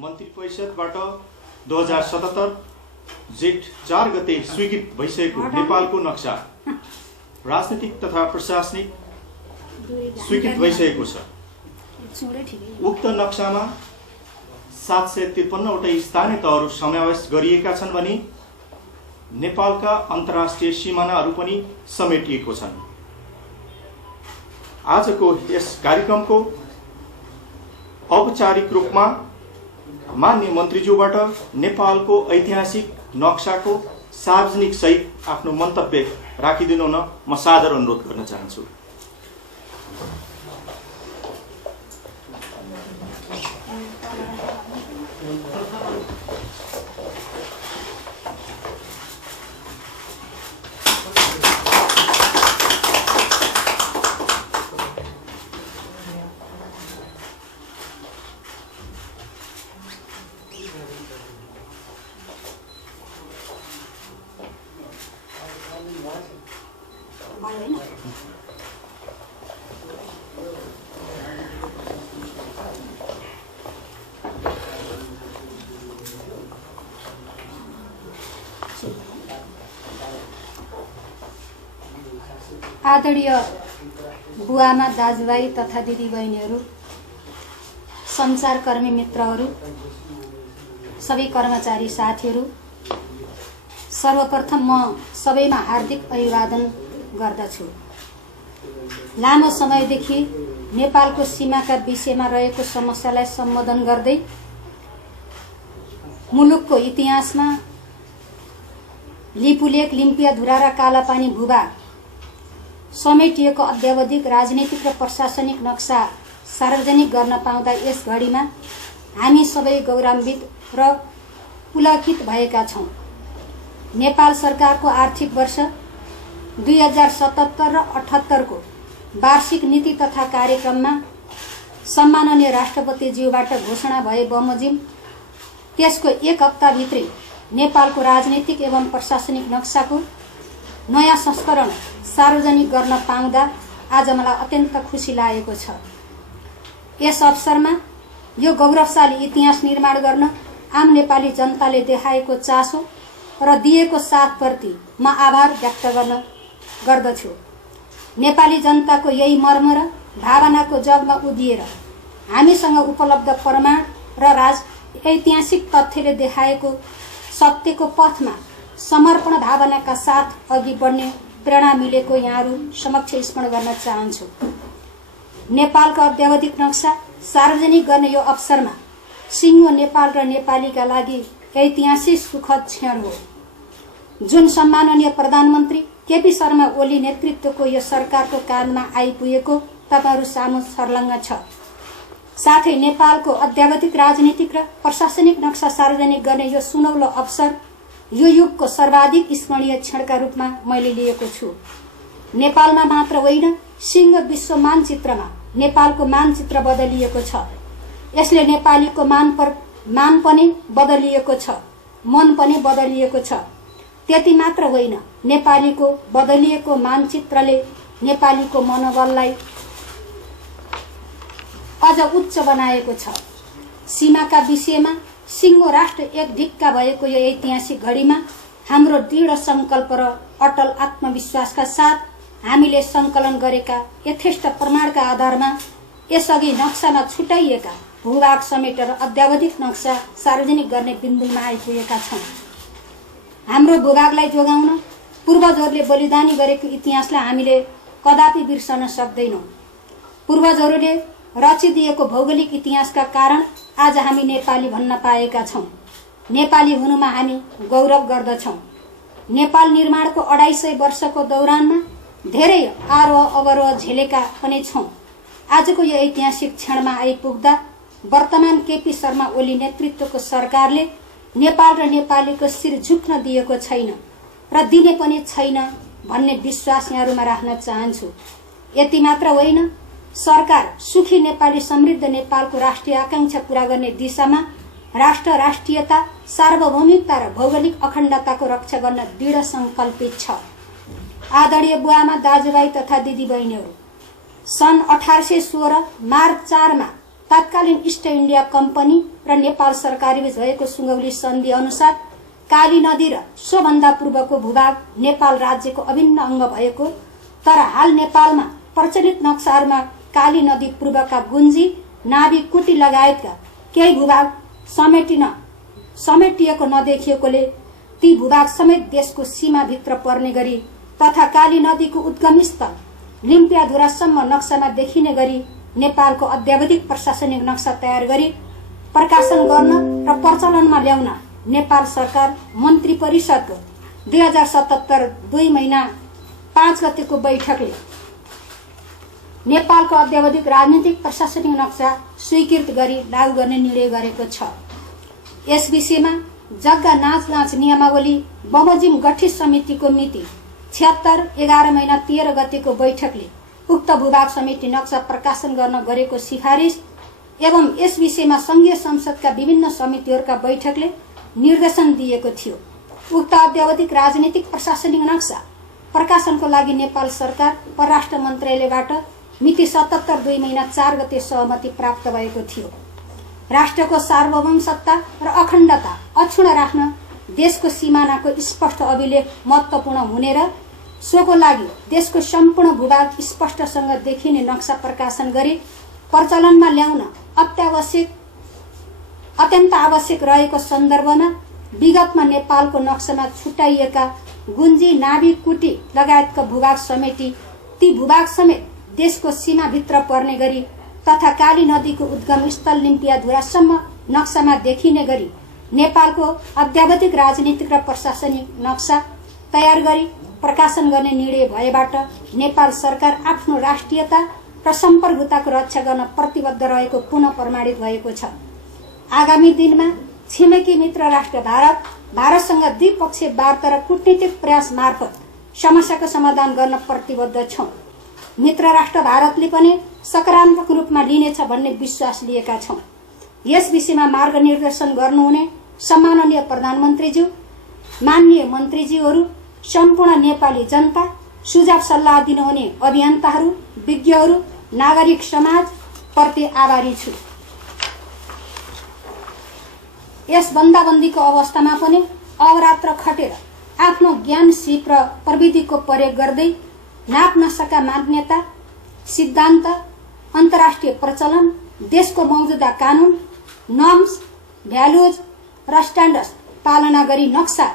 मन्त्री परिषदबाट 2077 जेठ 4 गते स्वीकृत भइसकेको नेपालको नक्सा राजनीतिक तथा प्रशासनिक स्वीकृत भइसकेको छ। उक्त नक्सामा 753 वटा स्थानीय तहहरू समावेश गरिएका छन् भने नेपालका अन्तर्राष्ट्रिय सीमानाहरू पनि समेटिएको छन्। आजको यस कार्यक्रमको औपचारिक रूपमा माननीय मन्त्रीज्यूबाट नेपालको ऐतिहासिक नक्साको सार्वजनिक सहित आफ्नो मन्तव्य राखिदिनु हुन म सादर अनुरोध गर्न चाहन्छु। आदरणीय बुवामा दाजुभाइ तथा दिदीबहिनीहरू, सञ्चारकर्मी मित्रहरू, सबै कर्मचारी साथीहरू, सर्वप्रथम म सबैमा हार्दिक अभिवादन गर्दछु। लामो समयदेखि नेपालको सीमाका विषयमा रहेको समस्यालाई सम्बोधन गर्दै मुलुकको इतिहासमा लिपुलेक, लिम्पियाधुरा र कालापानी भूभाग समेटिएको अद्यावधिक राजनीतिक र प्रशासनिक नक्सा सार्वजनिक गर्न पाउँदा यस घडीमा हामी सबै गौरवान्वित र पुलकित भएका छौँ। नेपाल सरकारको आर्थिक वर्ष 2077 र 78 को वार्षिक नीति तथा कार्यक्रममा सम्माननीय राष्ट्रपतिज्यूबाट घोषणा भए बमोजिम त्यसको एक हप्ताभित्रै नेपालको राजनीतिक एवं प्रशासनिक नक्साको नयाँ संस्करण सार्वजनिक गर्न पाउँदा आज मलाई अत्यन्त खुसी लागेको छ। यस अवसरमा यो गौरवशाली इतिहास निर्माण गर्न आम नेपाली जनताले देखाएको चासो र दिएको साथप्रति म आभार व्यक्त गर्दछु। नेपाली जनताको यही मर्म र भावनाको जगमा उदिएर हामीसँग उपलब्ध प्रमाण र ऐतिहासिक तथ्यले देखाएको सत्यको पथमा समर्पण भावनाका साथ अघि बढ्ने प्रेरणा मिलेको यहाँहरू समक्ष स्मरण गर्न चाहन्छु। नेपालको अद्यावधिक नक्सा सार्वजनिक गर्ने यो अवसरमा सिङ्गो नेपाल र नेपालीका लागि ऐतिहासिक सुखद क्षण हो, जुन सम्माननीय प्रधानमन्त्री केपी शर्मा ओली नेतृत्वको यो सरकारको काँधमा आइपुगेको तपाईहरू सामु सर्लङ्ग छ। साथै नेपालको अद्यावधिक राजनीतिक र प्रशासनिक नक्सा सार्वजनिक गर्ने यो सुनौलो अवसर यो युगको सर्वाधिक स्मरणीय क्षणका रूपमा मैले लिएको छु। नेपालमा मात्र होइन, सिङ्गो विश्व मानचित्रमा नेपालको मानचित्र बदलिएको छ। यसले नेपालीको मान पनि बदलिएको छ, मन पनि बदलिएको छ। त्यति मात्र होइन, नेपालीको बदलिएको मानचित्रले नेपालीको मनोबललाई अझ उच्च बनाएको छ। सीमाका विषयमा सिङ्गो राष्ट्र एक ढिक्का भएको यो ऐतिहासिक घडीमा हाम्रो दृढ संकल्प र अटल आत्मविश्वासका साथ हामीले संकलन गरेका यथेष्ट प्रमाणका आधारमा यसअघि नक्सामा छुट्याइएका भूभाग समेटेर अद्यावधिक नक्सा सार्वजनिक गर्ने बिन्दुमा आइपुगेका छौँ। हाम्रो भूभागलाई जोगाउन पूर्वजहरूले बलिदानी गरेको इतिहासलाई हामीले कदापि बिर्सन सक्दैनौँ। पूर्वजहरूले रचिदिएको भौगोलिक इतिहासका कारण आज हामी नेपाली भन्न पाएका छौँ। नेपाली हुनुमा हामी गौरव गर्दछौँ। नेपाल निर्माणको 250 वर्षको दौरानमा धेरै आरोह अवरोह झेलेका पनि छौँ। आजको यो ऐतिहासिक क्षणमा आइपुग्दा वर्तमान केपी शर्मा ओली नेतृत्वको सरकारले नेपाल र नेपालीको शिर झुक्न दिएको छैन र दिने पनि छैन भन्ने विश्वास यहाँहरूमा राख्न चाहन्छु। यति मात्र होइन, सरकार सुखी नेपाली, समृद्ध नेपालको राष्ट्रिय आकांक्षा पूरा गर्ने दिशामा राष्ट्र, राष्ट्रियता, सार्वभौमिकता र भौगोलिक अखण्डताको रक्षा गर्न दृढ संकल्पित छ। आदरणीय बुवामा दाजुभाइ तथा दिदीबहिनीहरू, सन् 1816 मार्च 4 मा तत्कालीन ईस्ट इन्डिया कम्पनी र नेपाल सरकारबीच भएको सुगौली सन्धि अनुसार काली नदी र सोभन्दा पूर्वको भूभाग नेपाल राज्यको अभिन्न अंग भएको, तर हाल नेपालमा प्रचलित नक्साहरूमा काली नदी पूर्वका गुन्जी, नाभी, कुटी लगायतका केही भूभाग समेटिएको नदेखिएकोले ती भूभाग समेत देशको सीमाभित्र पर्ने गरी तथा काली नदीको उद्गम स्थल लिम्पियाधुरासम्म नक्सामा देखिने गरी नेपालको अद्यावधिक प्रशासनिक नक्सा तयार गरी प्रकाशन गर्न र प्रचलनमा ल्याउन नेपाल सरकार मन्त्री परिषदको 2077 2 महिना 5 गतेको बैठकले नेपालको अद्यावधिक राजनीतिक प्रशासनिक नक्सा स्वीकृत गरी लागू गर्ने निर्णय गरेको छ। यस विषयमा जग्गा नाच नियमावली बमोजिम गठित समितिको मिति 76 11 महिना 13 गतेको बैठकले उक्त भूभाग समिति नक्सा प्रकाशन गर्न गरेको सिफारिस एवं यस विषयमा संघीय संसदका विभिन्न समितिहरूका बैठकले निर्देशन दिएको थियो। उक्त अद्यावधिक राजनीतिक प्रशासनिक नक्सा प्रकाशनको लागि नेपाल सरकार परराष्ट्र मन्त्रालयबाट मिति 77 2 महिना 4 गते सहमति प्राप्त भएको थियो। राष्ट्रको सार्वभौम सत्ता र अखण्डता अक्षुण्ण राख्न देशको सिमानाको स्पष्ट अभिलेख महत्त्वपूर्ण हुने र सोको लागि देशको सम्पूर्ण भूभाग स्पष्टसँग देखिने नक्सा प्रकाशन गरी प्रचलनमा ल्याउन अत्यन्त आवश्यक रहेको सन्दर्भमा विगतमा नेपालको नक्सामा छुट्याइएका गुन्जी, नाभी, कुटी लगायतका भूभाग समेटी ती भूभाग समेत देशको सीमाभित्र पर्ने गरी तथा काली नदीको उद्गम स्थल लिम्पियाधुरासम्म नक्सामा देखिने गरी नेपालको अद्यावधिक राजनीतिक र प्रशासनिक नक्सा तयार गरी प्रकाशन गर्ने निर्णय भएबाट नेपाल सरकार आफ्नो राष्ट्रियता र सम्प्रभुताको रक्षा गर्न प्रतिबद्ध रहेको पुनः प्रमाणित भएको छ। आगामी दिनमा छिमेकी मित्र राष्ट्र भारतसँग द्विपक्षीय वार्ता र कूटनीतिक प्रयास मार्फत समस्याको समाधान गर्न प्रतिबद्ध छौं। मित्र राष्ट्र भारतले पनि सकारात्मक रूपमा लिनेछ भन्ने विश्वास लिएका छौं। यस विषयमा मार्गनिर्देशन गर्नुहुने सम्माननीय प्रधानमन्त्रीज्यू, माननीय मन्त्रीज्यूहरू, सम्पूर्ण नेपाली जनता, सुझाव सल्लाह दिनुहुने अभियन्ताहरू, विज्ञहरू, नागरिक समाज प्रति आभारी छु। यस बन्दाबन्दीको अवस्थामा पनि अहोरात्र खटेर आफ्नो ज्ञान, सिप र प्रविधिको प्रयोग गर्दै नाप नसका मान्यता, सिद्धान्त, अन्तर्राष्ट्रिय प्रचलन, देशको मौजूदा कानून, नर्म्स, भ्यालुज र स्ट्यान्डर्ड्स पालना गरी नक्सा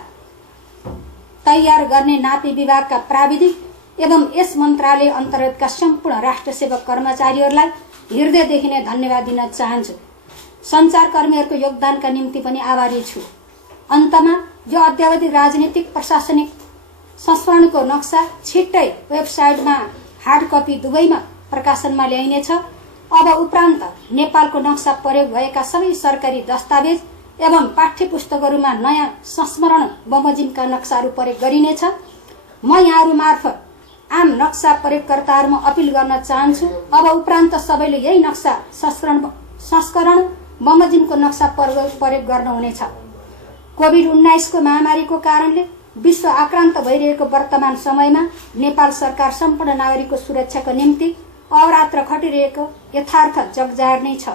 तयार गर्ने नापी विभागका प्राविधिक एवं यस मन्त्रालय अन्तर्गतका सम्पूर्ण राष्ट्र सेवक कर्मचारीहरूलाई हृदयदेखि नै धन्यवाद दिन चाहन्छु। सञ्चारकर्मीहरूको योगदानका निम्ति पनि आभारी छु। अन्तमा यो अद्यावधिक राजनीतिक प्रशासनिक संस्करणको नक्सा छिट्टै वेबसाइटमा हार्ड कपी दुवैमा प्रकाशनमा ल्याइनेछ। अब उपरान्त नेपालको नक्सा प्रयोग भएका सबै सरकारी दस्तावेज एवं पाठ्य पुस्तकहरूमा नयाँ संस्मरण बमोजिमका नक्साहरू प्रयोग गरिनेछ। म यहाँहरू मार्फत आम नक्सा प्रयोगकर्ताहरूमा अपील गर्न चाहन्छु, अब उपरान्त सबैले यही नक्सा संस्करण बमोजिमको नक्सा प्रयोग गर्नुहुनेछ। कोभिड-19 को महामारीको कारणले विश्व आक्रान्त भइरहेको वर्तमान समयमा नेपाल सरकार सम्पूर्ण नागरिकको सुरक्षाको निम्ति अहोरात्र खटिरहेको यथार्थ जगजाहेर नै छ।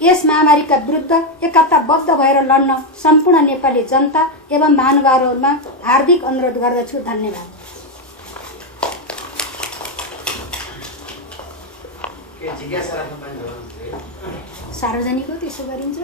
यस महामारीका विरुद्ध एकताबद्ध भएर लड्न सम्पूर्ण नेपाली जनता एवं महानुभावहरूमा हार्दिक अनुरोध गर्दछु। धन्यवाद। सार्वजनिक हो त्यसो गरिन्छ।